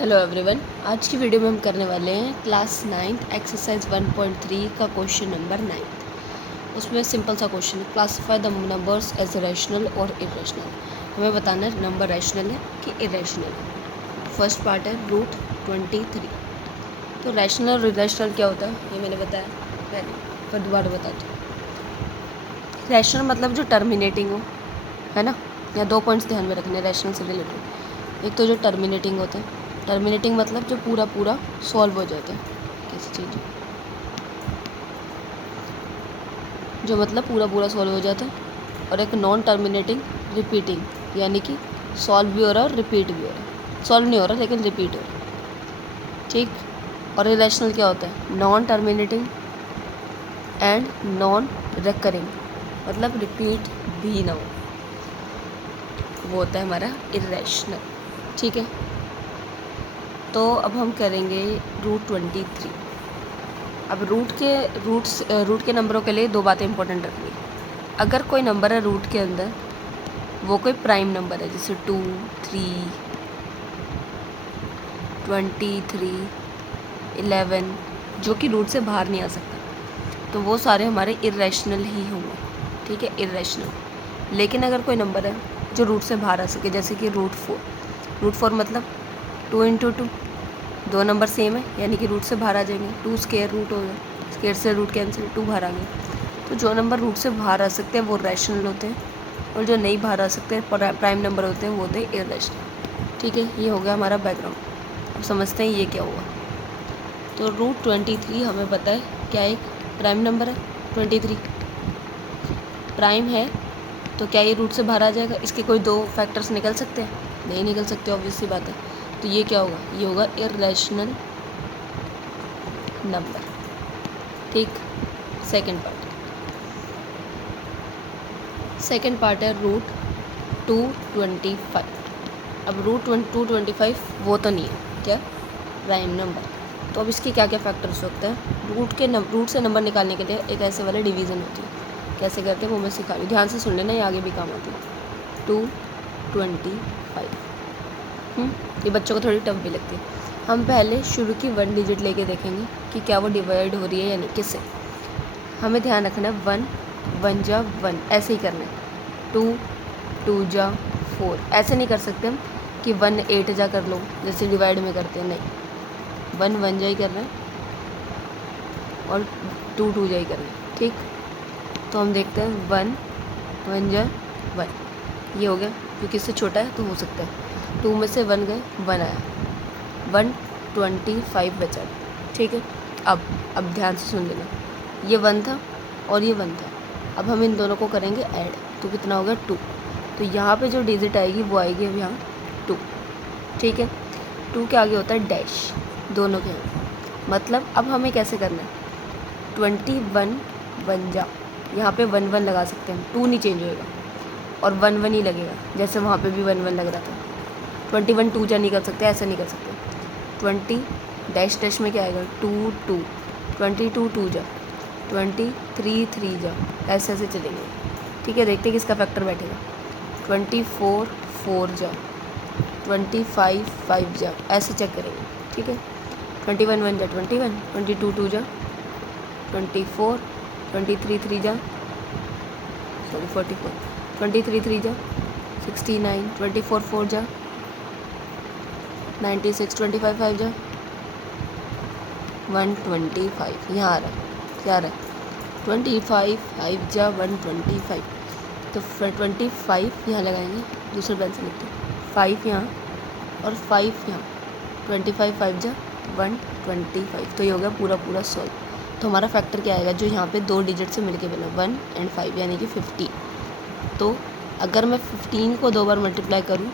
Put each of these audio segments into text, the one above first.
Hello everyone. आज की video में हम करने वाले हैं क्लास 9th एक्सरसाइज 1.3 का क्वेश्चन नंबर 9। उसमें सिंपल सा क्वेश्चन है, classify the numbers as rational और इरेशनल। हमें बताना है नंबर रैशनल है कि इरेशनल है। फर्स्ट पार्ट है रूट 23। तो रैशनल और इरेशनल क्या होता है ये मैंने बताया पहले, पर दोबारा बताती हूँ। रैशनल मतलब जो टर्मिनेटिंग हो, है ना। या दो पॉइंट्स ध्यान में रखने रैशनल से रिलेटेड। एक तो जो टर्मिनेटिंग होता है, टर्मिनेटिंग मतलब जो पूरा पूरा सॉल्व हो जाता है किसी चीज़, जो मतलब पूरा पूरा सॉल्व हो जाता है। और एक नॉन टर्मिनेटिंग रिपीटिंग, यानी कि सॉल्व भी हो रहा है और रिपीट भी हो रहा है। सॉल्व नहीं हो रहा लेकिन रिपीट हो रहा है, ठीक। और इरेशनल क्या होता है, non terminating and non recurring, मतलब रिपीट भी ना हो, वो होता है हमारा इरेशनल, ठीक है। तो अब हम करेंगे रूट 23। अब रूट के नंबरों के लिए दो बातें इंपॉर्टेंट रखनी। अगर कोई नंबर है रूट के अंदर, वो कोई प्राइम नंबर है, जैसे 2, 3, 23, 11, जो कि रूट से बाहर नहीं आ सकता, तो वो सारे हमारे इरेशनल ही होंगे, ठीक है, इरेशनल। लेकिन अगर कोई नंबर है जो रूट से बाहर आ सके, जैसे कि रूट 4 मतलब 2 × 2, दो नंबर सेम है यानी कि रूट से बाहर आ जाएंगे। 2 स्क्वायर रूट हो गया, स्क्वायर से रूट कैंसिल, 2 बाहर आ गए। तो जो नंबर रूट से बाहर आ सकते हैं वो रैशनल होते हैं, और जो नहीं बाहर आ सकते प्राइम नंबर होते हैं वो होते हैं इरेशनल, ठीक है। ये हो गया हमारा बैकग्राउंड। अब समझते हैं ये क्या हुआ। तो रूट 23 हमें पता है क्या एक प्राइम नंबर है। 23 प्राइम है, तो क्या ये रूट से बाहर आ जाएगा? इसके कोई दो फैक्टर्स निकल सकते हैं? नहीं निकल सकते, ऑब्वियस सी बात है। तो ये क्या होगा, ये होगा इरेशनल नंबर, ठीक। सेकेंड पार्ट है रूट 225। अब रूट 225 वो तो नहीं है क्या प्राइम नंबर। तो अब इसके क्या क्या फैक्टर्स होते हैं। रूट से नंबर निकालने के लिए एक ऐसे वाले डिवीज़न होती है, कैसे करते हैं वो मैं सिखा रही हूँ, ध्यान से सुन लेना, ये आगे भी काम आती है। 225 ये बच्चों को थोड़ी टफ भी लगती है। हम पहले शुरू की 1 डिजिट लेके देखेंगे कि क्या वो डिवाइड हो रही है या नहीं, किससे। हमें ध्यान रखना है 1 1 जा 1, ऐसे ही करना है। 2 2 जा 4, ऐसे नहीं कर सकते हम कि 1 8 जा कर लो जैसे डिवाइड में करते हैं, नहीं। 1 1 जा ही करना है और 2 2 जा ही करना है, ठीक। तो हम देखते हैं 1 1 जा 1, ये हो गया, क्योंकि इससे छोटा है तो हो सकता है। 2 में से 1 गए, 1 आया, 125 बचा, ठीक है। अब ध्यान से सुन लेना, ये 1 था और ये 1 था। अब हम इन दोनों को करेंगे ऐड, तो कितना होगा 2। तो यहाँ पे जो डिजिट आएगी वो आएगी अब यहाँ 2, ठीक है। 2 के आगे होता है डैश, दोनों के यहाँ। मतलब अब हमें कैसे करना है, 21 1 जा, यहाँ पे 1 1 लगा सकते हैं, 2 नहीं चेंज होएगा और 1 1 ही लगेगा, जैसे वहाँ पे भी 1 1 लग रहा था। 21 2 जा नहीं कर सकते, ऐसा नहीं कर सकते। 20 डैश डैश में क्या आएगा 2 2, 22 2 जा, 23 3 जा, ऐसे ऐसे चलेंगे, ठीक है। देखते हैं किसका फैक्टर बैठेगा। 24 4 जा, 25 5 जा, ऐसे चेक करेंगे, ठीक है। 21 1 जा 21, 22 2 जा 24, 23 3 जा 44, 23 3 जा 69, 24 4 जा 96, 25 5 जा 125, यहाँ आ रहा है, क्या आ रहा है 25 5 जा 125। तो 25 यहाँ लगाएंगे, दूसरे पेन से लिखते हैं, 5 यहाँ और 5 यहाँ, 25 5 जा 125। तो ये हो गया पूरा पूरा सॉल्व। तो हमारा फैक्टर क्या आएगा, जो यहाँ पे दो डिजिट से मिलके बना 1 और 5, यानी कि 50। तो अगर मैं 15 को 2 बार मल्टीप्लाई करूँ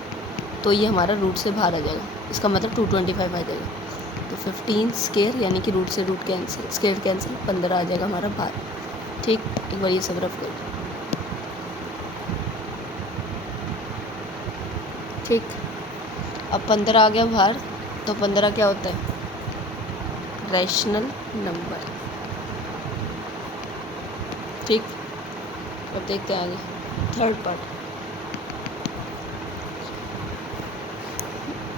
तो ये हमारा रूट से बाहर आ जाएगा, इसका मतलब 225 आ जाएगा। तो 15 स्क्वायर यानी कि रूट से रूट कैंसिल, स्क्वायर कैंसिल, 15 आ जाएगा हमारा बाहर, ठीक। एक बार ये सब रफ कर, ठीक। अब 15 आ गया बाहर, तो 15 क्या होता है, रैशनल नंबर, ठीक। अब देखते हैं आगे थर्ड पार्ट।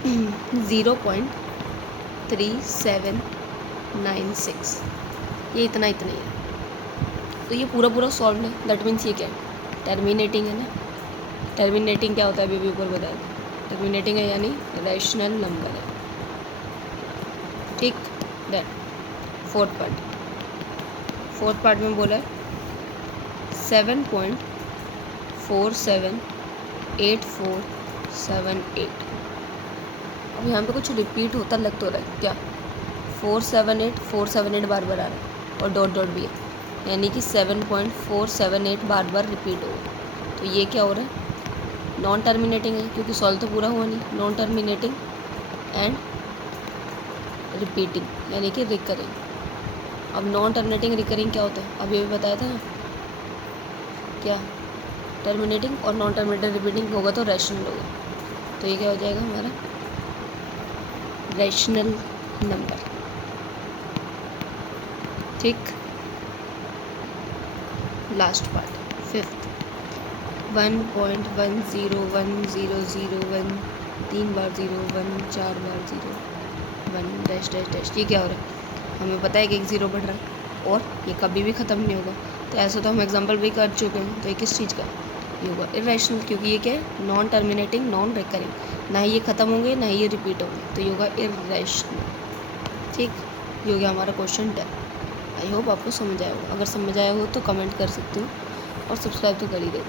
0.3796, ये इतना ही है। तो ये पूरा पूरा सॉल्व है। दैट मीन्स ये क्या है, टर्मिनेटिंग है ना। टर्मिनेटिंग क्या होता है अभी ऊपर बताया था, टर्मिनेटिंग है यानी रैशनल नंबर है। ठीक, दैट फोर्थ पार्ट में बोला है 7.478478। अब यहाँ पे कुछ रिपीट होता लग तो रहा है क्या, 478 बार बार आ रहा है और डॉट डॉट भी है, यानी कि 7.478 बार रिपीट होगा। तो ये क्या हो रहा है, नॉन टर्मिनेटिंग है क्योंकि सॉल्व तो पूरा हुआ नहीं। नॉन टर्मिनेटिंग एंड रिपीटिंग यानी कि रिकरिंग। अब नॉन टर्मिनेटिंग रिकरिंग क्या होता है, अब ये भी बताया था क्या, टर्मिनेटिंग और नॉन टर्मिनेटिंग रिपीटिंग होगा तो रैशनल होगा। तो ये क्या हो जाएगा हमारा रैशनल नंबर। ठीक, लास्ट पार्ट फिफ्थ, 1.101001 3 बार 0 1 4 बार 0 1 डैश डैश डैश। ये क्या हो रहा है, हमें पता है कि एक ज़ीरो बढ़ रहा है और ये कभी भी ख़त्म नहीं होगा। तो ऐसा तो हम एग्जांपल भी कर चुके हैं। तो ये किस चीज़ का, ये होगा इरेशनल, क्योंकि ये क्या है, नॉन टर्मिनेटिंग नॉन रिकरिंग, ना ही ये ख़त्म होंगे ना ही ये रिपीट होंगे, तो ये होगा इरेशनल। ठीक, ये हो गया हमारा क्वेश्चन 10। आई होप आपको समझ आया हो। अगर समझ आया हो तो कमेंट कर सकते हो और सब्सक्राइब तो कर ही देना।